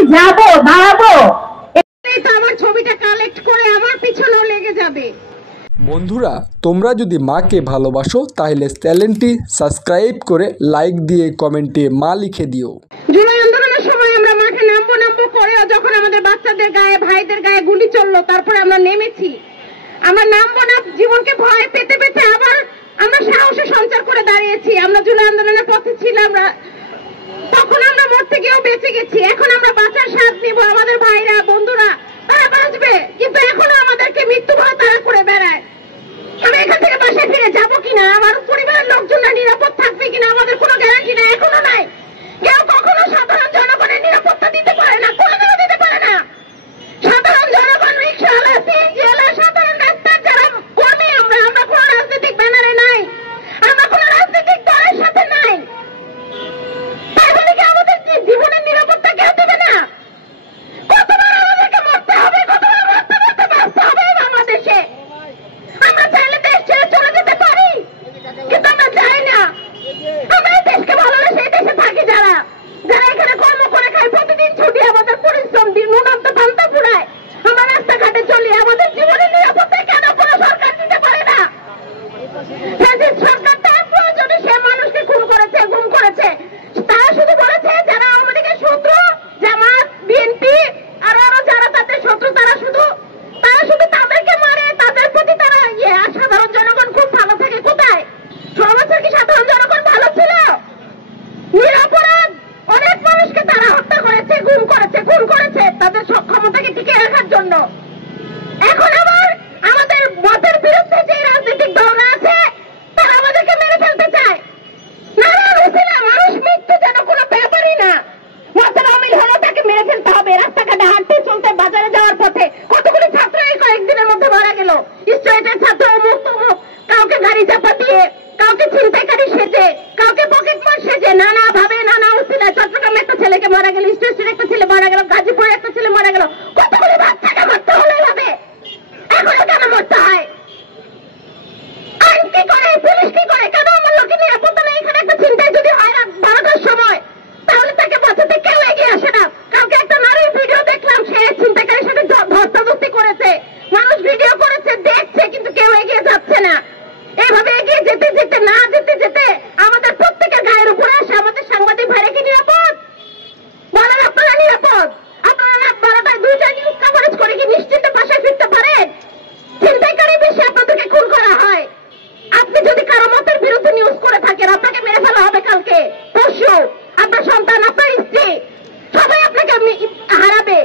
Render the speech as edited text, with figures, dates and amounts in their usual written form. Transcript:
কি যাবো দাঁড়াবো? আমার ছবিটা কালেক্ট করে আমার পিছনেও লেগে যাবে। বন্ধুরা, তোমরা যদি মাকে ভালোবাসো তাহলে চ্যানেলটি সাবস্ক্রাইব করে লাইক দিয়ে কমেন্টে মা লিখে দিও। জুলাই আন্দোলনের সময় আমরা মাঠে নামবো করে, যখন আমাদের বাচ্চাদের গায়ে ভাইদের গায়ে গুলি চললো, তারপরে আমরা নেমেছি। আমরা নামবো না জীবনকে ভয় পেতে পেতে আবার আমরা সাহসে সঞ্চার করে দাঁড়িয়েছি। আমরা জুলাই আন্দোলনের পথে ছিলাম, তখন আমরা মরতে গিয়েও বেঁচে গেছি। এখন আমরা বাঁচার স্বাদ নিব। আমাদের ভাইরা বন্ধুরা তারা বাঁচবে, কিন্তু এখনো আমাদেরকে মৃত্যু ভয় তারা করে বেড়ায়। আমি এখান থেকে বাসায় ফিরে যাবো কিনা, আমার পরিবারের লোকজনরা নিরাপদ থাকবে কিনা, আমাদের কোনো গ্যারান্টি নাই, এখনো নাই। কেউ কখনো সাধারণ জনগণের নিরাপত্তা দিতে পারে না, কোনোদিনও দিতে পারে না। সাধারণ জনগণ, রিক্সাওয়ালা, সিএনজিওয়ালা, সাধারণ রাস্তার যারা কর্মী, আমরা কোনো রাজনৈতিক ব্যানারে নাই, আমরা কোনো রাজনৈতিক দলের সাথে নাই। তাই বলে কি আমাদের জীবনের নিরাপত্তা কেউ দেবে না? কতবার আমাদেরকে মরতে হবে, কতবার মরতে মরতে বাঁচতে হবে বাংলাদেশে। আমরা চাইলে দেশ ছেড়ে চলে যেতে পারি, কিন্তু আমরা যাই না। আমরা এই দেশকে ভালোবাসি, এই দেশে থাকি, যারা এখানে কর্ম করে খায়, প্রতিদিন ছুটি, আমাদের পরিশ্রম দিন নুনান্ত পান্তা পুরায়, আমরা রাস্তাঘাটে চলি। আমাদের জীবনের নিরাপত্তা কেন কোনো সরকার দিতে পারে না? সরকার তার প্রয়োজনে সে মানুষকে খুন করেছে, গুম করেছে। তারা শুধু বলেছে যারা আওয়ামী লীগের শত্রু, জামাত, বিএনপি আরো যারা তাদের শত্রু, তারা শুধু তাদেরকে মারে, তাদের প্রতি তারা আর সাধারণ জনগণ খুব ভালো থাকে। কোথায় 6 বছর কি সাধারণ জনগণ ভালো ছিল? নিরপরাধ অনেক মানুষকে তারা হত্যা করেছে, গুম করেছে, খুন করেছে তাদের সক্ষমতাকে টিকে রাখার জন্য। এখন আবার আমাদের মতের বিরুদ্ধে যে রাজনৈতিক দলরা আছে তারা আমাদেরকে মেরে ফেলতে চায়। নানান উসিলা মানুষ মৃত্যু যেন কোনো ব্যাপারই না। মতের অমিল হলো তাকে মেরে ফেলতে হবে। রাস্তাঘাটে হাঁটতে চলতে, বাজারে যাওয়ার পথে কতগুলি ছাত্র এই কয়েকদিনের মধ্যে মারা গেল। স্টুডেন্টের ছাত্র অমুক তমুক, কাউকে গাড়ি চাপা দিয়ে, কাউকে ছিনতাইকারী সেজে, কাউকে পকেটমার সেজে, নানা ভাবে নানা উসিলায়। চট্টগ্রামে একটা ছেলেকে মারা গেল, স্টেশনে একটা ছেলে মারা গেল, গাজীপুরে একটা ছেলে মারা গেল। কতগুলি বাচ্চাকে মারতে হলে হবে, এখনো কেন মরতে হয়? আইন কি করে, পুলিশ কি করে? কেন আমার লোকের নিরাপত্তা নেই? এখানে একটা ছিনতাই যদি হয় রাত 12টার সময়, তাহলে তাকে বাঁচাতে কেউ এগিয়ে আসে না। কালকে একটা নারীর ভিডিও দেখলাম, সে ছিনতাইকারীর সাথে ধস্তাধস্তি করেছে, মানুষ ভিডিও করেছে, দেখছে, কিন্তু কেউ এগিয়ে যাচ্ছে না। এইভাবে এগিয়ে যেতে যেতে আমাদের প্রত্যেকের গায়ের উপরে আসে। আমাদের সাংবাদিক ভাইরা কি নিরাপদ? বলেন আপনারা নিরাপদ? আপনারা রাত 12টায় 2টা নিউজ কভারেজ করে কি নিশ্চিন্তে বাসায় ফিরতে পারেন? ছিনতাইকারী বেশি আপনাদেরকে খুন করা হয়। আপনি যদি কারো মতের বিরুদ্ধে নিউজ করে থাকেন, আপনাকে মেরে ফেলা হবে কালকে, পরশু। আপনার সন্তান, আপনার স্ত্রী, সবাই আপনাকে হারাবে।